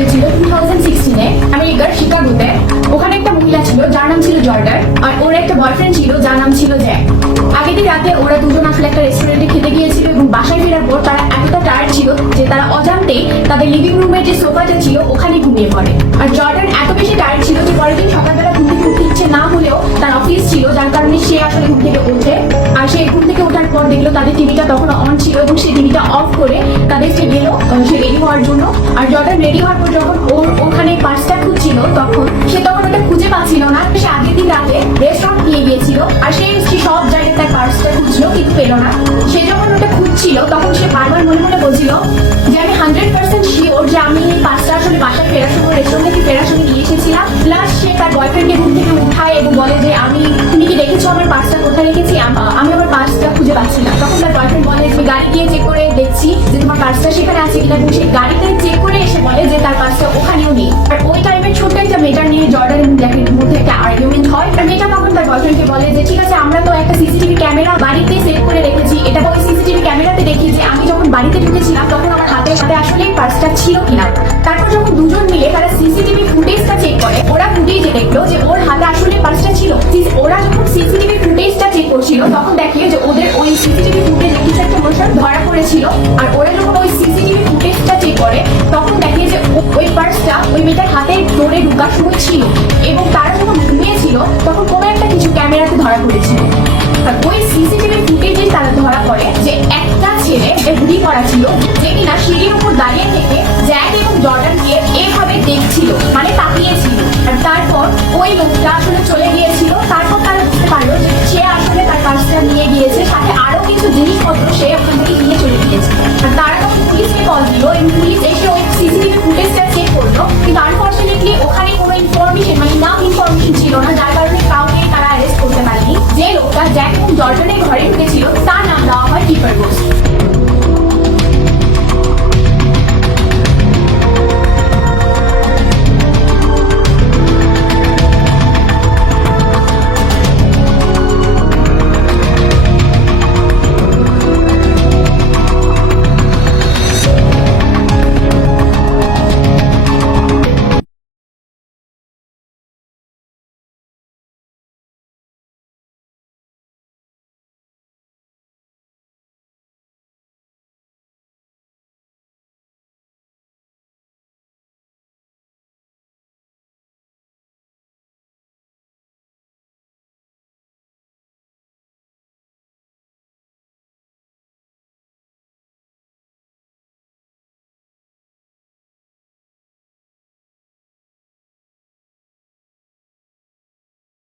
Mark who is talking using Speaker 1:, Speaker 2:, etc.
Speaker 1: ঘটেছিল two thousand সিক্সটিনে আমেরিকার শিকাগোতে। ওখানে একটা মহিলা ছিল, যার নাম ছিল জর্ডার আর ওর একটা বয়ফ্রেন্ড ছিল, যার নাম ছিল জ্যাক। আগের দিন রাতে ওরা দুজন আসলে একটা রেস্টুরেন্টে খেতে গিয়েছিল এবং বাসায় ফেরার পর তারা এতটা টায়ার্ড ছিল যে তারা অজান্তেই তাদের লিভিং রুমের যে সোফাটা ছিল, ওখানে ঘুমিয়ে পড়ে। আর জর্ডান এত বেশি টায়ার্ড ছিল যে পরের দিন সকালবেলা ঘুম থেকে ইচ্ছে না হলেও তার অফিস ছিল, যার কারণে সে আসলে ঘুম থেকে ওঠে। আর সে ঘুম থেকে ওঠার পর দেখল তাদের টিভিটা তখন অন ছিল এবং সে টিভিটা অফ করে তাদের সে গেল সে রেডি হওয়ার জন্য। আর জর্ডান রেডি হওয়ার পর যখন ওর ওখানে পার্সটা খুঁজছিল, তখন সে তখন ওটা খুঁজে পাচ্ছিল না। সে আগের দিন রাতে রেস্টুরেন্ট নিয়ে গিয়েছিল আর সে সব জায়গায় তার পার্সটা খুঁজলো কিন্তু পেল না। সে যখন ওটা খুঁজছিল, তখন সে বারবার মনে মনে বলছিল যে আমি হান্ড্রেড পার্সেন্ট শিওর যে আমি এই পার্সটা আসলে বাসায় ফেরার সময় রেস্টুরেন্ট থেকে ফেরার সময় নিয়ে এসেছিলাম। প্লাস সে তার বয়ফ্রেন্ডকে ঘুম থেকে উঠায় এবং বলে যে আমি, তুমি কি দেখেছ আমার পার্সটা? কোথায় রেখেছি? আমি আমার পার্সটা খুঁজে পাচ্ছি না। তখন তার বয়ফ্রেন্ড বলে, তুমি গাড়ি দিয়ে চেক করে দেখছি যে তোমার পার্সটা সেখানে আছে কিনা। এবং সেই গাড়িতে চেক বলে যে তার পার্সটা ওখানেও নেই। আর ওই টাইমে ছোট্ট একটা মেটার নিয়ে জর্ডান এবং জ্যাকের মধ্যে একটা আর্গুমেন্ট হয়। আর মেয়েটা তখন তার বয়ফ্রেন্ডকে বলে যে, ঠিক আছে, আমরা তো একটা সিসিটিভি ক্যামেরা বাড়িতে সেভ করে রেখেছি। এটা ওই সিসিটিভি ক্যামেরাতে দেখি যে, আমি যখন বাড়িতে ঢুকেছিলাম, তখন আমার হাতে সাথে আসলে পার্সটা ছিল কিনা? তারপর যখন দুজন মিলে তারা সিসিটিভি ফুটেজটা চেক করে, ওরা ফুটেজে দেখল যে ওর হাতে আসলে পার্সটা ছিল। ওরা যখন সিসিটিভি ফুটেজটা চেক করছিল, তখন দেখে যে ওদের ওই সিসিটিভি ফুটেজ কিছু একটা ধরা পড়েছিল। আর ওরা যখন ওই সিসিটিভি ফুটেজটা চেক করে, তখন যে ওই পার্সটা ওই মেয়েটার হাতে ডোরে ঢুকার সময় ছিল এবং তারা যখন ঘুমিয়েছিল তখন কোনো একটা কিছু ক্যামেরাতে ধরা পড়েছিল। আর ওই sorry